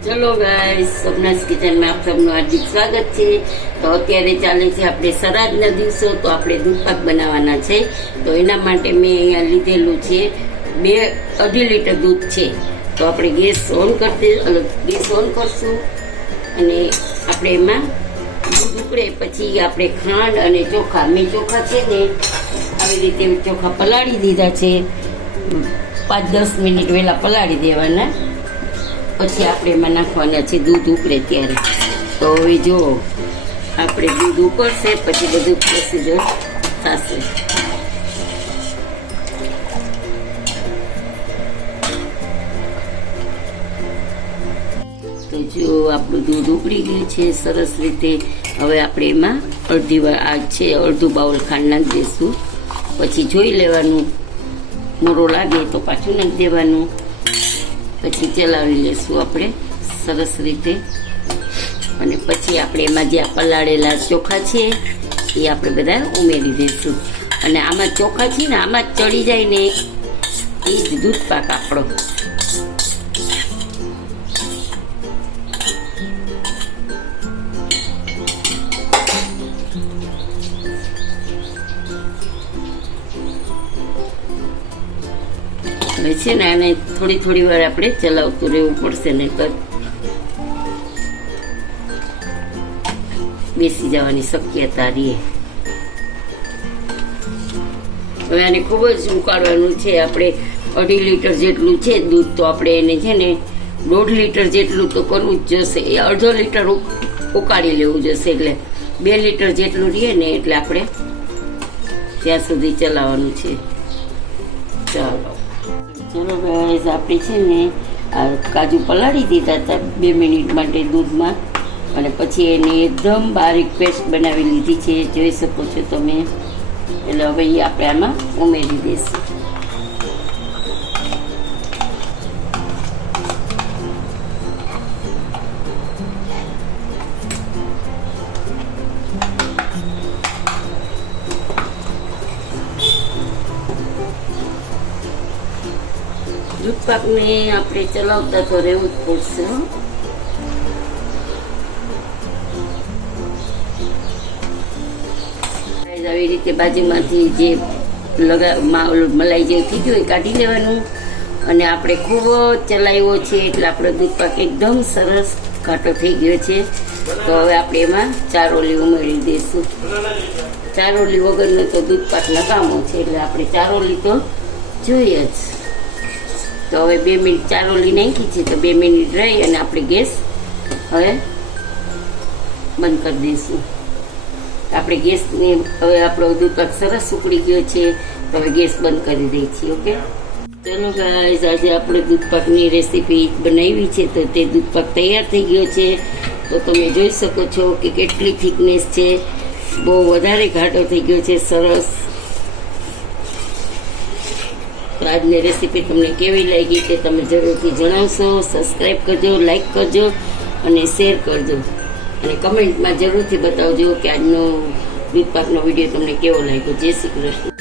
ચલો ગાઈસ, સપનાસ કિચનમાં આપ સૌનું હાર્દિક સ્વાગત છે। તો અત્યારે ચાલે છે આપણે શ્રાદ્ધના દિવસો, તો આપણે દૂધ પાક બનાવવાના છે। તો એના માટે મેં અહીંયા લીધેલું છે 2.5 લીટર દૂધ છે। તો આપણે ગેસ ઓન કરશું અને આપણે એમાં દૂધ ઉકળે પછી આપણે ખાંડ અને ચોખા, મેં ચોખા છે ને આવી રીતે ચોખા પલાળી દીધા છે, 5-10 મિનિટ વહેલા પલાળી દેવાના, પછી આપણે એમાં નાખવાના છે દૂધ ઉકળે ત્યારે। તો હવે જો આપણે દૂધ ઉકળશે પછી બધું પ્રોસીજર થશે। તો જો આપણું દૂધ ઉકળી ગયું છે સરસ રીતે। હવે આપણે એમાં અડધું બાઉલ ખાંડ નાખી દઈશું, પછી જોઈ લેવાનું, મોરો લાગે તો પાછું નાખી દેવાનું, પછી ચલાવી લેશું આપણે સરસ રીતે। અને પછી આપણે એમાં જે પલાળેલા ચોખા છે એ આપણે બધા ઉમેરી દઈશું, અને આમાં ચોખા છે ને આમાં જ ચડી જાય ને એ જ દૂધ પાક આપણો। હવે છે ને આને થોડી વાર આપણે ચલાવતું રહેવું પડશે, ને તો બેસી જવાની શક્યતા રહે। હવે આને ખૂબ જ ઉકાળવાનું છે આપણે। 2.5 લીટર જેટલું છે દૂધ, તો આપણે એને છે ને 1.5 લીટર જેટલું તો કરવું જ જોશે, એ 1/2 લીટર ઉકાળી લેવું જશે, એટલે 2 લીટર જેટલું રહે ને એટલે આપણે ત્યાં સુધી ચલાવવાનું છે। ચાલો ચલો ગાઈસ, આપણે છે ને આ કાજુ પલાળી દીધા હતા 2 મિનિટ માટે દૂધમાં, અને પછી એની એકદમ બારીક પેસ્ટ બનાવી લીધી છે, જોઈ શકો છો તમે। એટલે હવે એ આપણે આમાં ઉમેરી દઈશું। દૂધ પાકને આપણે ચલાવતા તો રહેવું જ પડશે। આવી રીતે બાજુમાંથી જે મલાઈ જેવું થઈ ગયું એ કાઢી લેવાનું, અને આપણે ખૂબ જ ચલાવ્યો છે એટલે આપણો દૂધ પાક એકદમ સરસ ઘાટો થઈ ગયો છે। તો હવે આપણે એમાં ચારોલી ઉમેરી દઈશું। ચારોલી વગરનો તો દૂધ પાક નકામો છે, એટલે આપણે ચારોલી તો જોઈએ જ। તો હવે 2 મિનિટ ચારોલી નાખી છે, તો 2 મિનિટ રહી અને આપણે ગેસ હવે બંધ કરી દઈશું। આપણે ગેસની હવે આપણો દૂધ પાક સરસ ઉકળી ગયો છે, તો હવે ગેસ બંધ કરી દઈએ છીએ। ઓકે ચલો ગાઈસ, આજે આપણે દૂધ પાકની રેસીપી બનાવી છે, તો તે દૂધ પાક તૈયાર થઈ ગયો છે। તો તમે જોઈ શકો છો કે કેટલી થિકનેસ છે, બહુ વધારે ઘાટો થઈ ગયો છે, સરસ। તો આજની રેસીપી તમને કેવી લાગી તે તમે જરૂરથી જણાવશો। સબસ્ક્રાઈબ કરજો, લાઈક કરજો અને શેર કરજો, અને કમેન્ટમાં જરૂરથી બતાવજો કે આજનો દૂધ પાકનો વિડીયો તમને કેવો લાગ્યો। જય શ્રી કૃષ્ણ।